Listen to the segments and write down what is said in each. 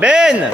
Ben!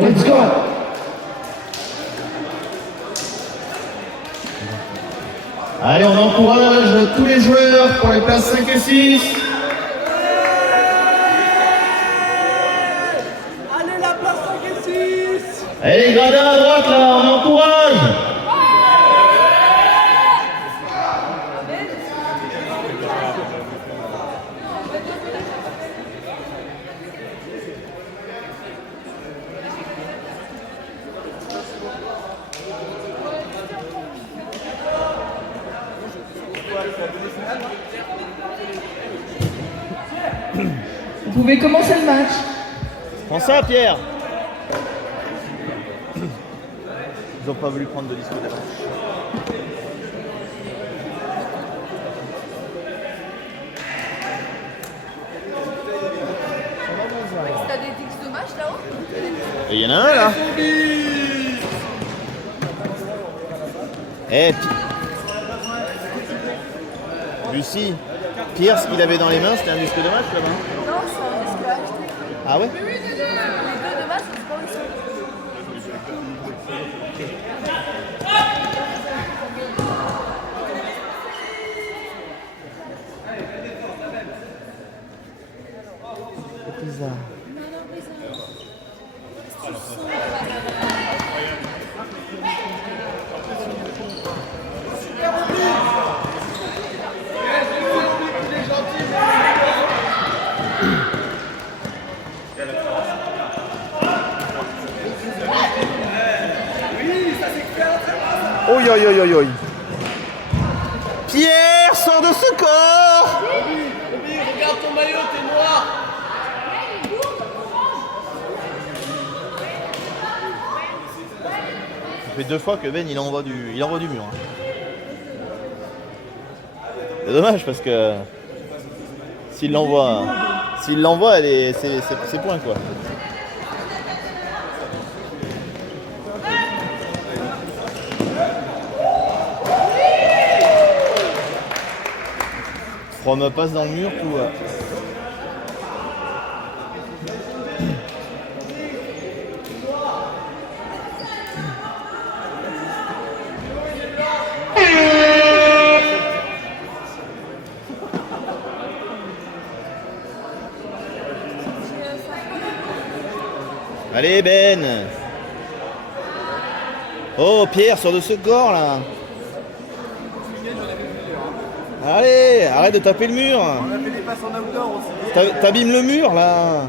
Let's go! Allez, on encourage tous les joueurs pour les places 5 et 6. Allez, la place 5 et 6. Allez, les gradins à droite, là, on encourage. Vous pouvez commencer le match. Prends ça, Pierre. Ils ont pas voulu prendre de disque d'avance. T'as des tics de match là-haut? Et il y en a un là. Eh, Lucie, Pierre, ce qu'il avait dans les mains, c'était un disque de match là-bas. Non, c'est un disque acheté. Ah ouais? Les deux de match, c'est pas aussi. C'est bizarre. Oi, oi, oi, oi, oi. Pierre, sors de ce corps! Obi, regarde ton maillot, t'es noir. Ça fait 2 fois que Ben il envoie du mur. Hein. C'est dommage parce que s'il l'envoie, c'est point quoi. From passe dans le mur, tout. Allez Ben. Oh Pierre, sors de ce corps là. Allez, arrête de taper le mur. On a fait des passes en outdoor aussi. T'abîmes le mur là.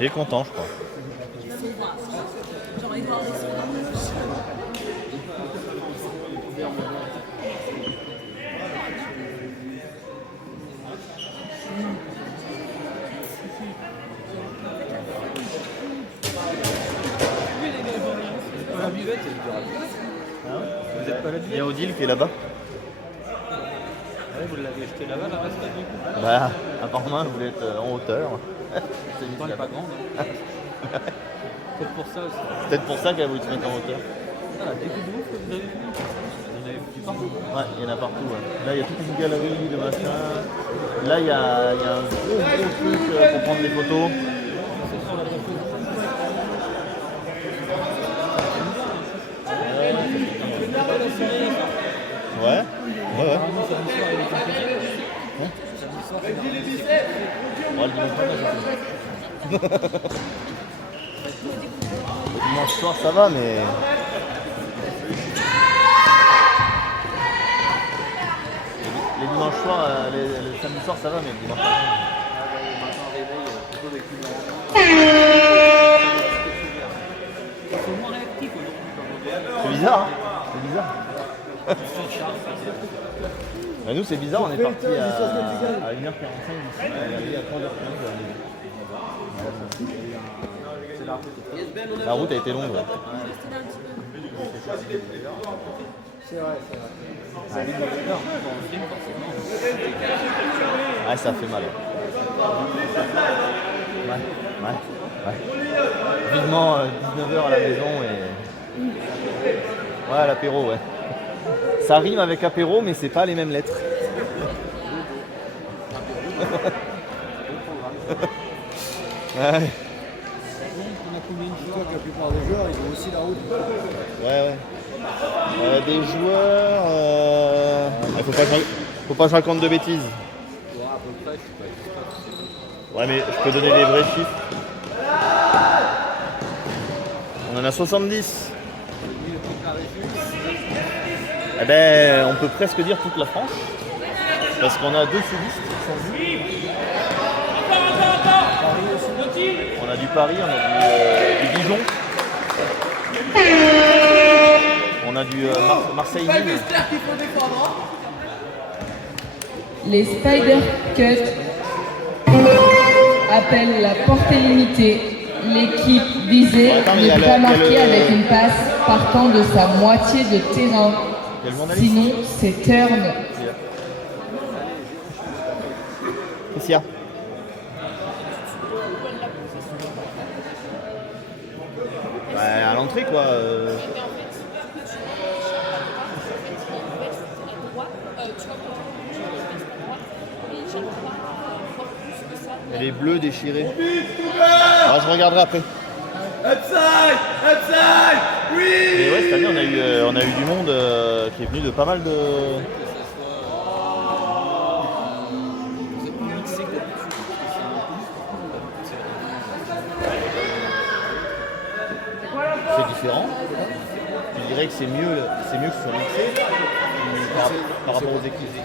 Il est content, je crois. Genre Edouard Il y a Odile qui est là-bas. Vous l'avez jeté là-bas, la basket du coup? Bah, apparemment, elle voulait être en hauteur. C'est une n'est pas grande. Hein. Peut-être pour ça aussi. Peut-être pour ça qu'elle voulait se mettre en hauteur. Ah, la découpe de ouf que vous avez vu. Vous en avez vu partout. Ouais, il y en a partout. Ouais. Là, il y a toute une galerie de machin. Là, il y a un gros truc pour prendre des photos. C'est sur la photo. Ouais. Ouais, ouais. Le dimanche soir, ça va, mais... Les dimanches soirs, le samedi soir, ça va, mais le dimanche soir... C'est bizarre, hein? C'est bizarre. Bah nous c'est bizarre, on est parti à 1h45 d'ici, on est arrivé à 3h15 La route a été longue. Ouais. C'est vrai. Ah, ça fait mal. Ouais. Vivement 19h à la maison et... Ouais, à l'apéro, ouais. Ça rime avec apéro, mais c'est pas les mêmes lettres. Ouais. Dis-toi que la plupart des joueurs, ils ont aussi la route. Ouais. Des joueurs... Faut pas que je raconte de bêtises. Ouais, mais je peux donner les vrais chiffres. On en a 70. Eh ben, on peut presque dire toute la France. Parce qu'on a 2 sudistes qui sont venus. On a du Paris, on a du Dijon. On a du Marseille-Nîmes. Les Spider Cut appellent la portée limitée. L'équipe visée ne peut pas marquer avec une passe partant de sa moitié de terrain. Sinon, c'est turn. Qu'est-ce qu'il y a? À l'entrée quoi. Les bleus déchirés. Alors, je regarderai après. Upside, oui. Et ouais, cette année on a eu du monde qui est venu de pas mal de. C'est différent. Je dirais que c'est mieux que ce soit mixé par rapport aux équipes.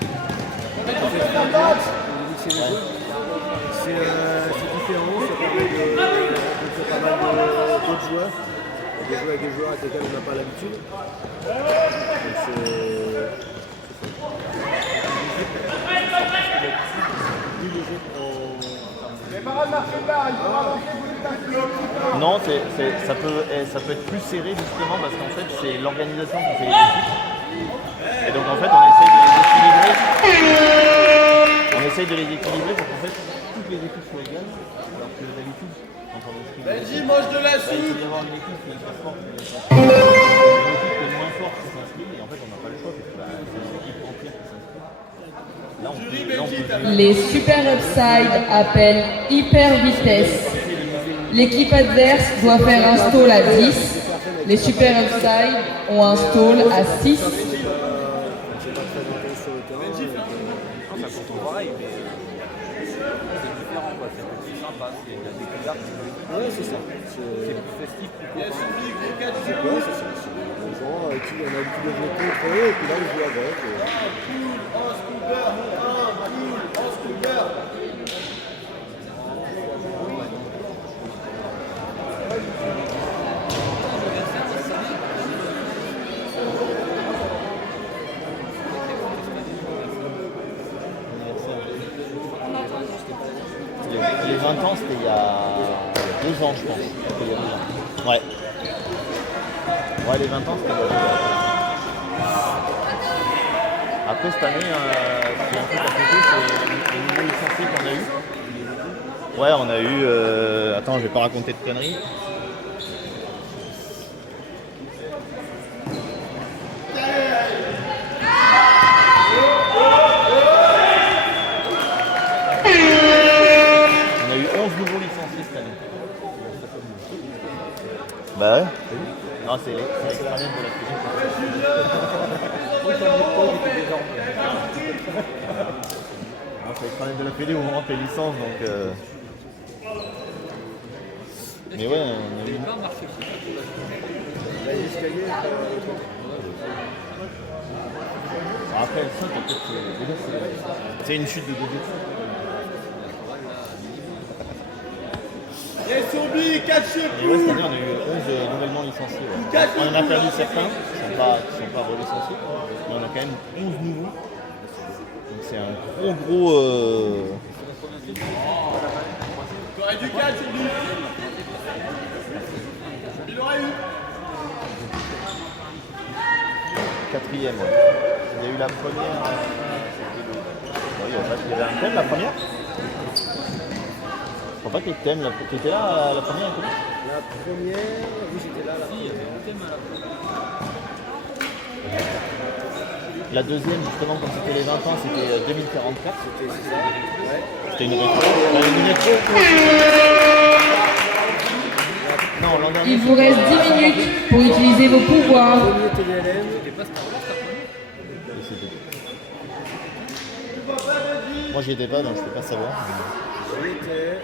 C'est différent, ça permet de faire pas mal d'autres joueurs. De jouer avec des joueurs avec lesquels on n'a pas l'habitude. Non, ça peut être plus serré justement parce qu'en fait c'est l'organisation qui fait les équipes. Et donc en fait on essaye de les équilibrer pour qu'en fait toutes les équipes soient égales. Alors que d'habitude quand on inscrit Vas-y, mange de la soupe. il peut y avoir une équipe qui est très forte, une équipe qui est moins forte qui s'inscrit et en fait on n'a pas le choix parce que c'est une équipe entière qui s'inscrit. Là on peut Les Super Upside appellent hyper vitesse. L'équipe adverse doit faire un stall à 10. Les Super Upside ont un stall à 6. Ouais, c'est ça. C'est plus festif, plus court. C'est quoi, c'est ça. C'est des gens avec qui on a l'habitude de jouer contre eux, et puis là on joue avec. les 20 ans, c'était il y a 2 ans, je pense. C'était il y a 2 ans. Ouais. Ouais, les 20 ans, c'était il y a 2 ans. Après, cette année, il y a un truc à côté, c'est les nouveaux licenciés qu'on a eu. Ouais, on a eu... attends, je vais pas raconter de conneries. On a eu 11 nouveaux licenciés cette année. Bah ouais. Non, c'est l'extra net de la cuisine. Non, c'est l'extra net de la PD où on rentre les licences, donc... Mais ouais, on a eu... Après, le 5, peut-être c'est une chute de 2 Les zombies, catch Et ouais, cette année, on a eu 11 nouvellement licenciés. Ouais. On en a perdu certains qui ne sont pas relicenciés, mais on a quand même 11 nouveaux. Donc c'est un gros... T'aurais du catch, Zombies. Il aurait eu. 4e, ouais. Il y a eu la première... Oui, il y avait un thème la première. Je crois pas qu'il y ait de thème. Tu étais là la première écoute. La première, oui j'étais là. Si, il y avait un thème à la fin. La deuxième, justement, quand c'était les 20 ans, c'était 2044. C'était ça. Ouais. C'était une rétro. Non, l'an dernier. Il vous reste 10 minutes pour utiliser vos pouvoirs. Premier TDLM. C'était pas Star Wars, ta première? Moi j'y étais pas donc je peux pas savoir. J'y étais.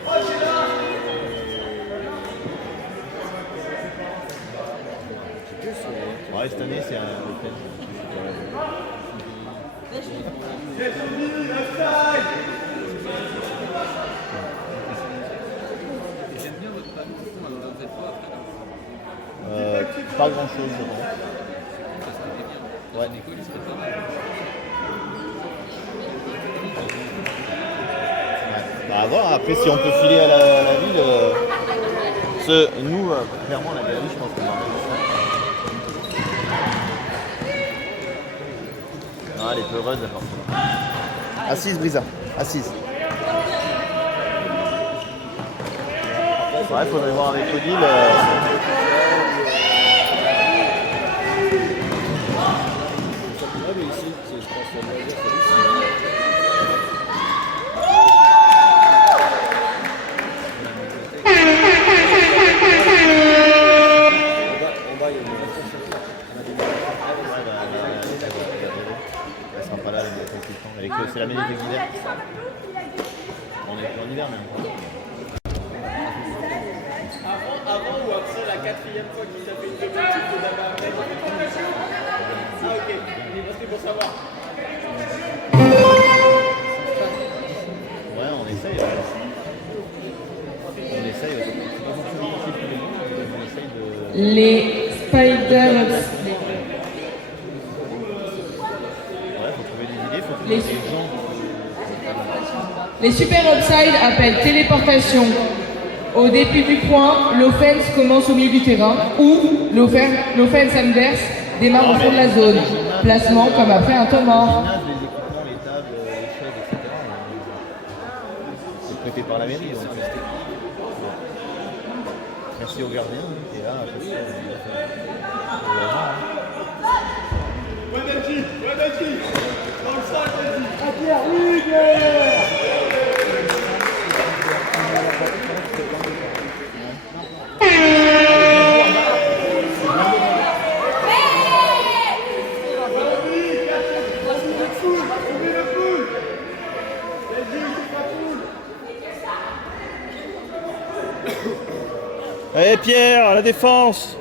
Ouais, cette année c'est un week-end. J'aime bien votre panneau, vous êtes quoi après? Pas grand chose je pense. Ça serait bien. Dans Ouais. une école, il serait pas mal. Bah à voir, après si on peut filer à la ville, nous clairement la galerie je pense qu'on va remettre ça. Ah elle est peureuse forcément. Assise Brisa, assise. Ouais, faudrait voir avec Odile. Ouais, mais ici, je pense que le loisir, c'est ici. En bas, il y a une Elle sera pas là, elle est tout le temps. Elle est que- C'est la ménétique d'hiver. On est en hiver même. Avant ou après la 4e fois qu'il t'a fait une double type de d'abord après? Ah ok, c'était pour savoir. Ouais, on essaye. On essaye. C'est pas forcément possible tous les jours, mais on essaye de. Les Spiders. Ouais, faut trouver des idées, faut Les- trouver des gens. Les Super Upside appellent téléportation. Au début du point, l'offense commence au milieu du terrain ou l'offense inverse démarre au fond de la zone. Placement comme après un temps mort. Les équipements, les tables, les chaises, etc. C'est prêté par la mairie. Donc. Merci au gardien qui est là à chaque fois. Ouais Benji, dans le sac Benji. À Pierre, oui Pierre. Allez Pierre, à la défense.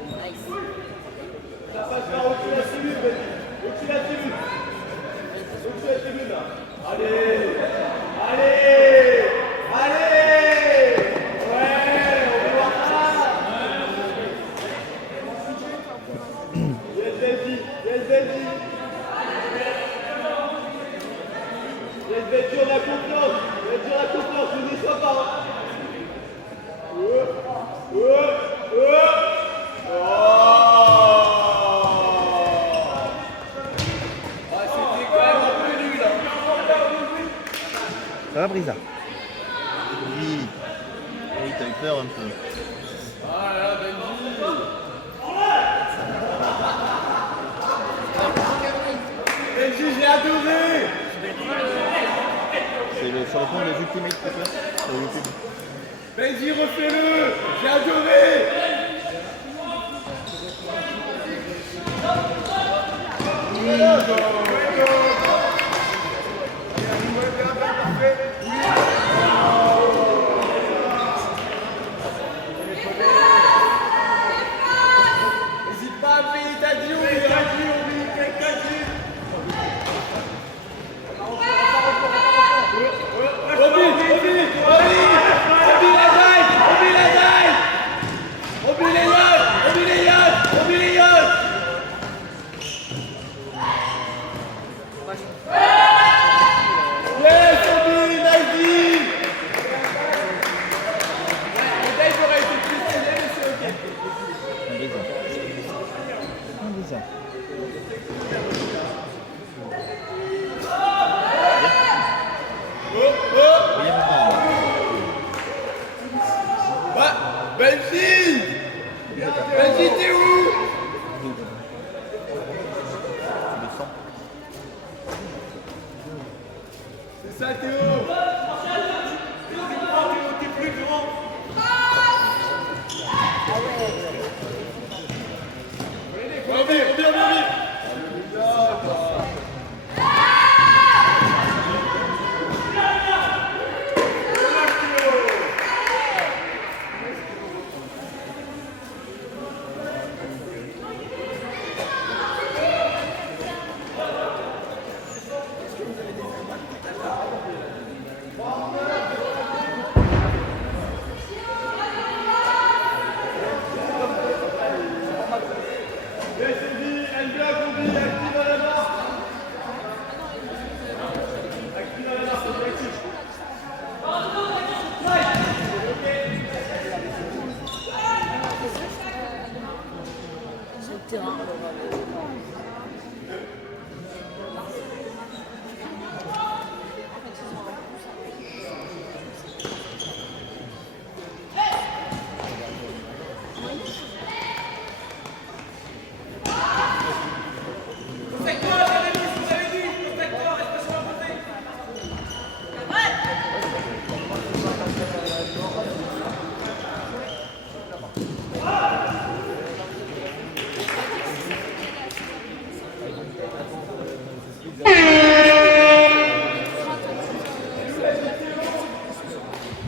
On a confiance, ne déçois pas. Benji, j'ai adoré. C'est sur le compte des Ultimate, s'il te plaît, sur YouTube. Benji, refais-le. J'ai adoré. N'hésite pas à payer ta due, Benji! Benji, t'es où? C'est ça, Théo! Théo, t'es plus grand! Reviens!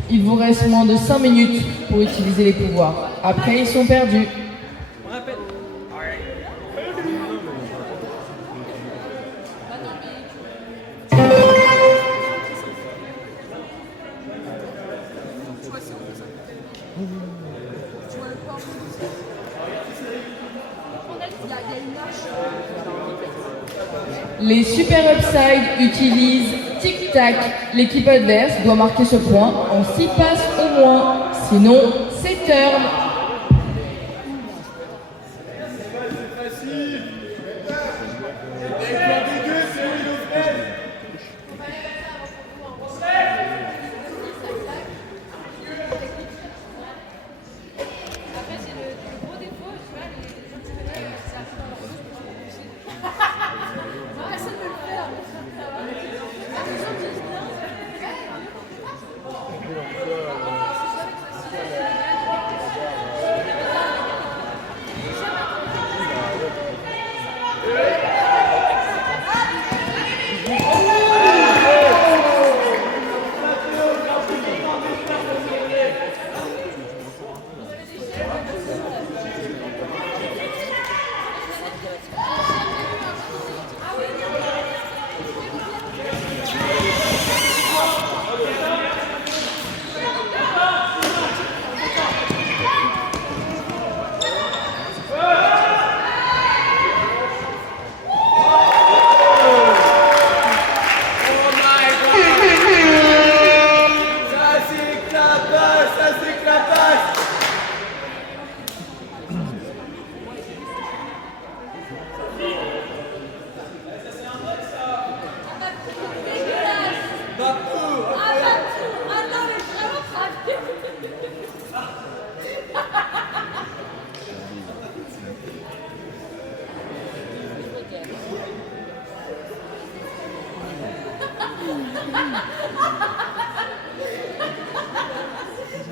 Il vous reste moins de 5 minutes pour utiliser les pouvoirs. Après, ils sont perdus. Les Super Upside utilisent tic-tac. L'équipe adverse doit marquer ce point en 6 passes au moins. Sinon, c'est turn.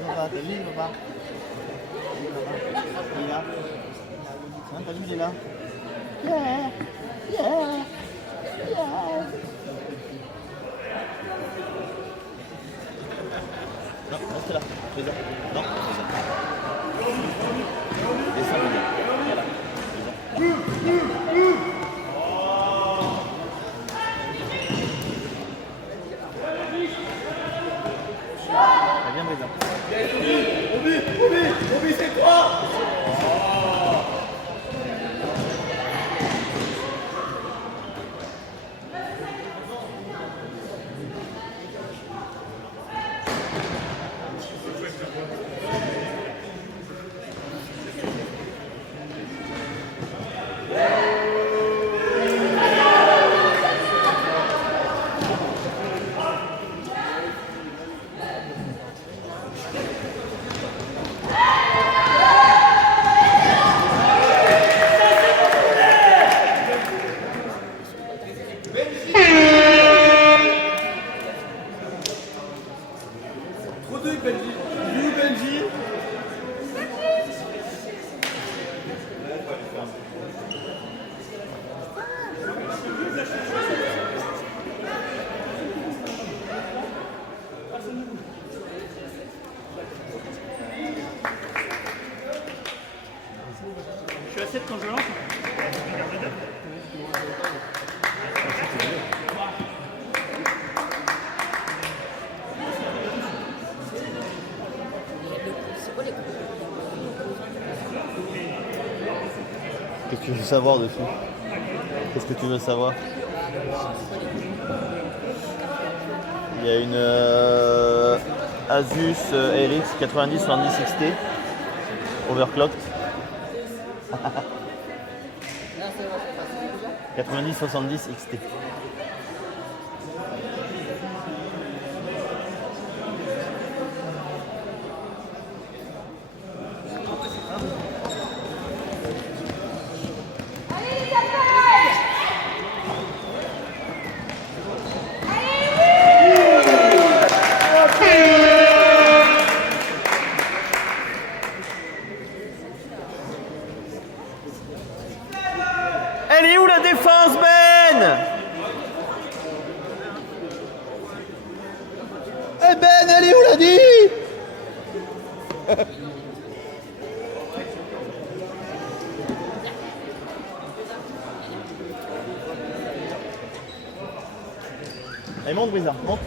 Papa, t'as vu, papa? Il est là. Hein, t'as vu, il est là. Yeah, yeah, yeah. Non, reste là. Fais ça. Non, fais ça. Descends, voilà. Viens, Brésil. Obi, c'est toi. Je suis à 7 quand je lance. Qu'est-ce que tu veux savoir dessus? Qu'est-ce que tu veux savoir? Il y a une Asus RX 9070 XT overclocked. 9070 XT. Elle est où la défense, Ben? Eh Ben, elle est où la dit? Allez, monte, Brisa, monte.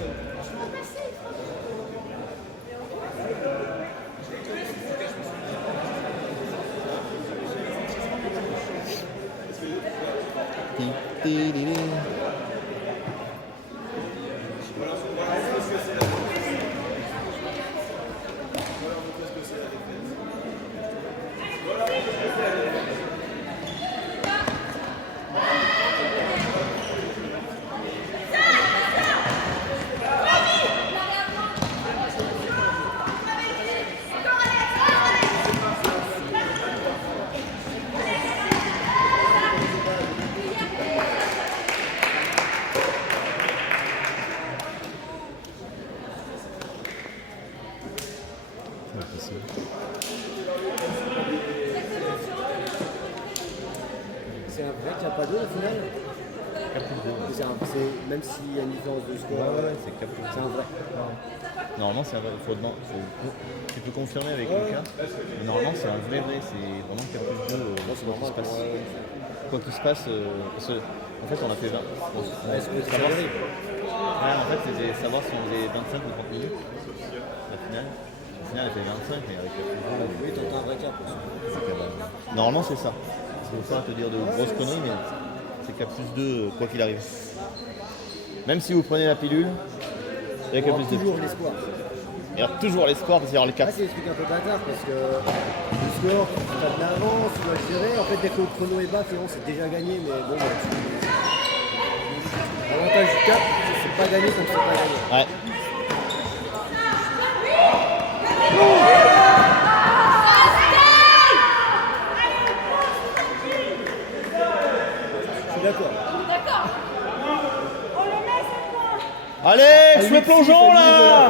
C'est un vrai qu'il n'y a pas d'eau au final. Même s'il y a une différence de score. Ouais, c'est cap. C'est un vrai. Normalement, c'est un vrai. Tu peux confirmer avec Lucas. Mais normalement, c'est un vrai. C'est vraiment cap plus 2. Quoi qu'il se passe. Parce que, en fait, on a fait 20. En fait, c'était savoir si on faisait 25 ou 30 minutes. La finale. La finale, elle fait 25, mais avec la Oui, t'entends un vrai cap. normalement, c'est ça. C'est pas te dire de grosses conneries, mais c'est cap plus 2, quoi qu'il arrive. Même si vous prenez la pilule, il y a cap plus 2. Toujours l'espoir. Il y a toujours l'espoir parce qu'il y aura le cap. C'est des trucs un peu bâtards parce que le score, tu as de l'avance, tu dois le gérer. En fait, dès que le chrono est bas, finalement, c'est déjà gagné. Mais bon, l'avantage du cap, c'est pas gagné comme c'est pas gagné. Ouais. Je suis d'accord. D'accord. On le met 7 points. Alex, le plongeon là.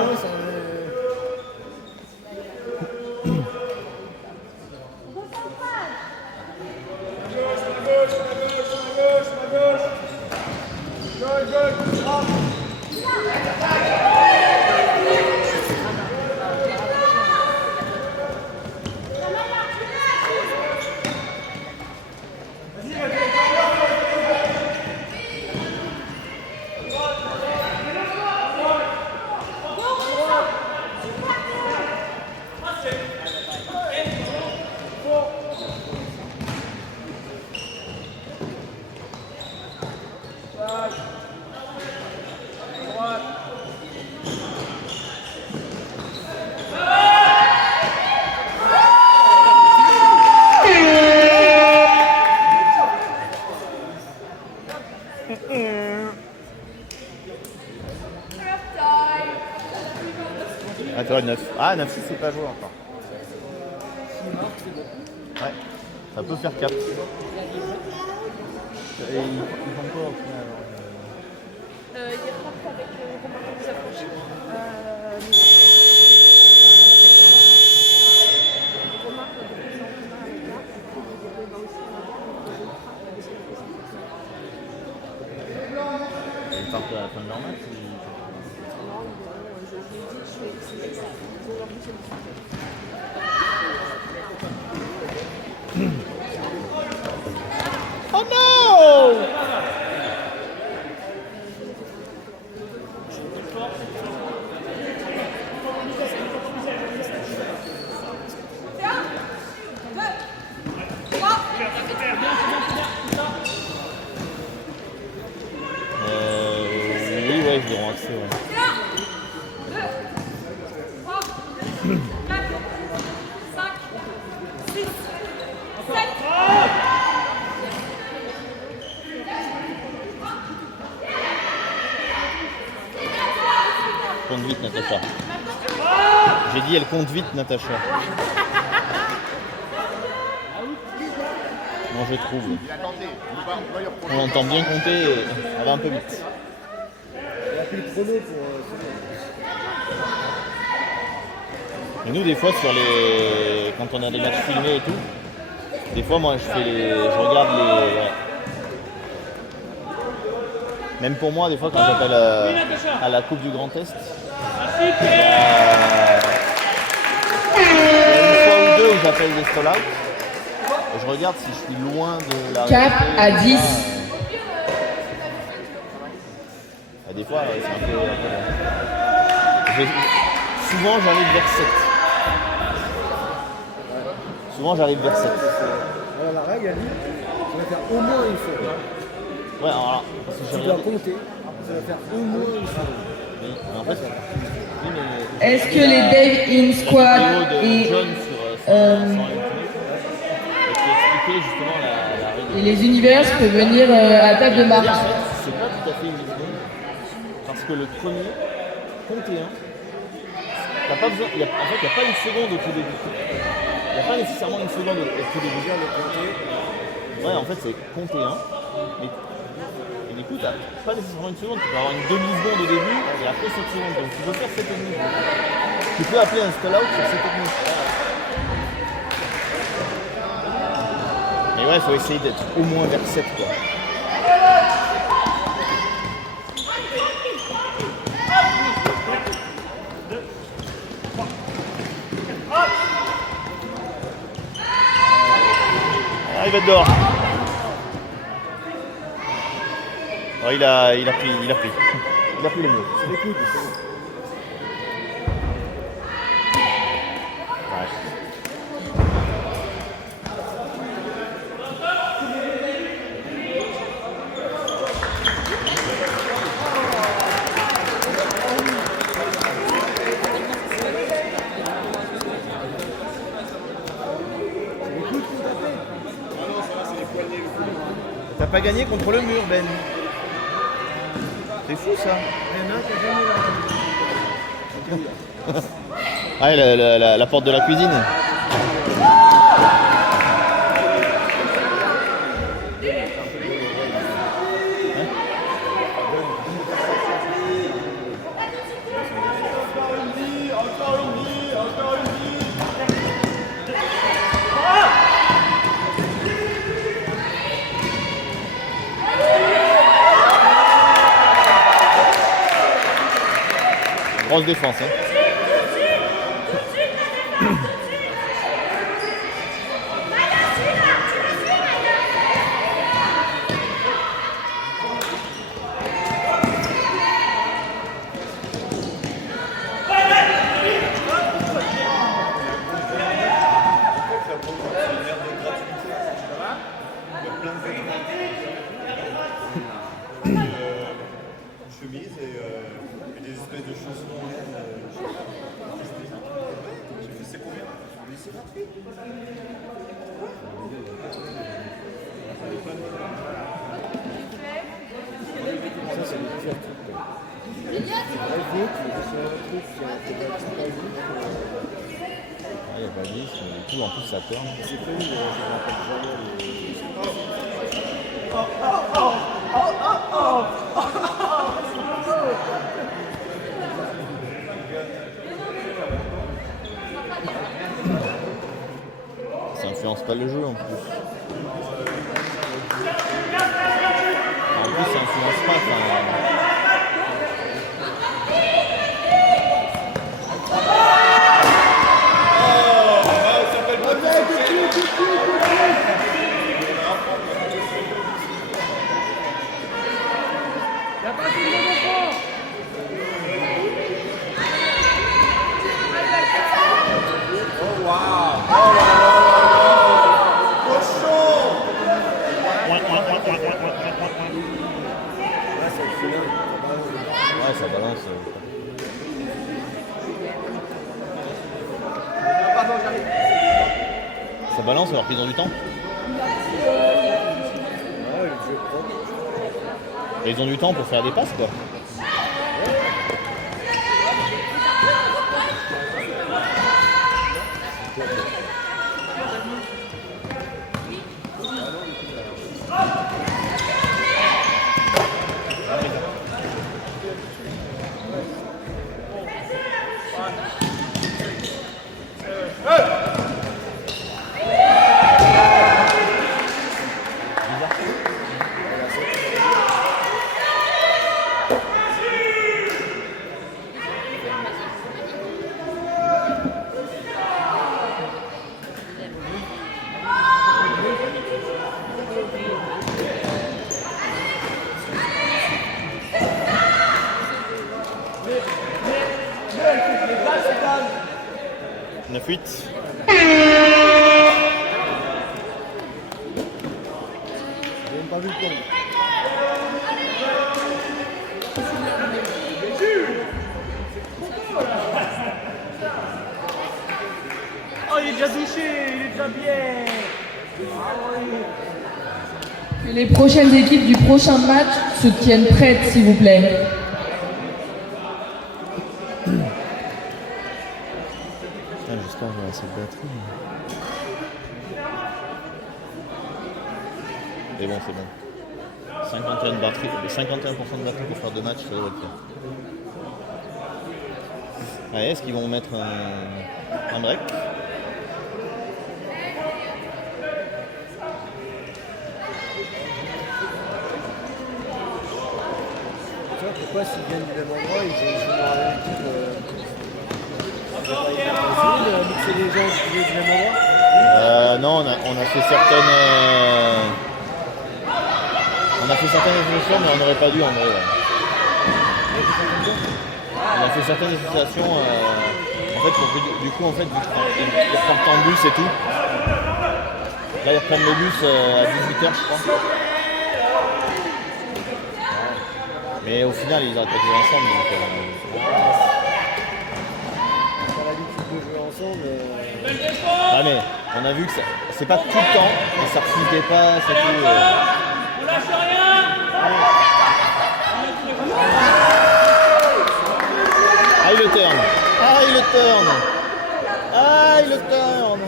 Ah, toi, 9. Ah, 9-6, c'est pas joué encore. Ouais, ça peut faire 4. Et ils font quoi au final alors Ils repartent avec Romain qui s'approche. Romain peut déposer en commun avec là. Il va aussi Ils partent à la fin de leur match ou... non, je lui ai dit, c'est ça. Ils ont leur but, c'est le Oh non! Oui, ouais, ils auront accès, ouais. Compte vite, Natacha. J'ai dit, elle compte vite, Natacha. Moi, je trouve. On entend bien compter, elle va un peu vite. Il a pris le chrono pour. Et nous, des fois, quand on a des matchs filmés et tout, des fois, moi, je regarde les... Même pour moi, des fois, quand j'appelle à la Coupe du Grand Est, il y a une fois ou deux où j'appelle des stall out. Et je regarde si je suis loin de la... Cap à 10. Et des fois, c'est un peu... Souvent, j'arrive vers 7. Souvent, j'arrive vers 7. Alors la règle, elle dit, ça va faire au moins une fois. Ouais, alors là, parce que Tu dois compter, ça va faire au moins une fois. Oui, mais en fait, oui, mais... Est-ce que les Dave in Squad et, John sur et qui expliquait justement la règle. et les univers peuvent venir à table de En marche? fait, c'est pas tout à fait une seconde, parce que le premier, compter 1, t'as pas besoin, en fait, il n'y a pas une seconde au tout début. Il n'y a pas nécessairement une seconde au tout début. Ouais, en fait, c'est compter 1, mais et du coup, t'as pas nécessairement une seconde, tu peux avoir une demi-seconde au début, et après 7 secondes. Donc tu peux faire 7 demi-secondes. Tu peux appeler un stall out sur 7 demi-secondes. Mais ouais, il faut essayer d'être au moins vers 7, quoi. Ah, il va être dehors. Oh, il a pris. Il a pris le mur. C'est les coudes. Ouais. T'as pas gagné contre le mur, Ben. C'est fou ça. Il y en a un qui a gagné là. Ah, la porte de la cuisine. grosse défense. Hein. Chemise et des espèces de chaussons en laine. C'est combien? C'est gratuit. Ça, c'est le pire truc. C'est vrai vite, mais c'est un truc qui a Il n'y a pas de vis, tout en plus ça tourne. c'est connu, je me rappelle jamais. Ça influence pas le jeu en plus. En plus ça influence pas. Là, c'est le final. Ouais, ça balance. Ça balance alors qu'ils ont du temps. Ouais, le jeu propre. Et ils ont du temps pour faire des passes quoi. La fuite. J'ai même pas vu le temps. Oh, il est déjà touché, il est déjà bien. Que les prochaines équipes du prochain match se tiennent prêtes, s'il vous plaît. Putain, j'espère que j'aurai assez de batterie. Et bon, c'est bon. 51% de batterie pour faire 2 matchs, ça devrait le faire. Allez, est-ce qu'ils vont mettre un break? Tu vois, pourquoi s'ils viennent du même endroit, ils jouent dans la même équipe c'est pas hyper facile de mixer les gens qui jouent du même endroit? Non, on a fait certaines... on a fait certaines associations, mais on n'aurait pas dû en vrai. On a fait certaines associations, en fait, pour que, du coup, en fait, ils repartent en bus et tout. Là, ils reprennent le bus à 18h, je crois. Mais au final, ils n'arrêtent pas de jouer ensemble. Donc, On n'a pas l'habitude de jouer ensemble, mais ah, mais on a vu que c'est pas tout le temps, mais ça reflétait pas, c'est tout. Ah, il le turn. Ah, il le turn. Ah, il le turn.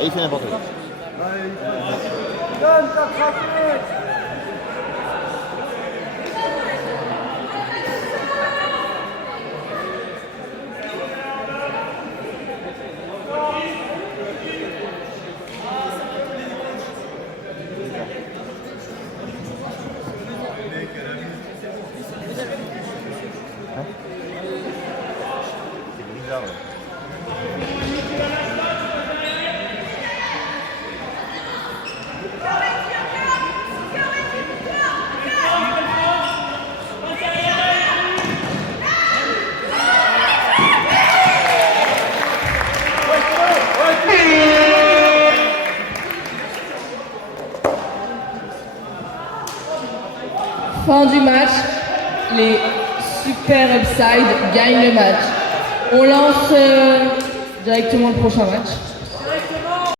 Et il fait n'importe quoi. donne ta craquette. bizarre. Ouais. Fin du match, les Super Upside gagnent le match. On lance directement le prochain match.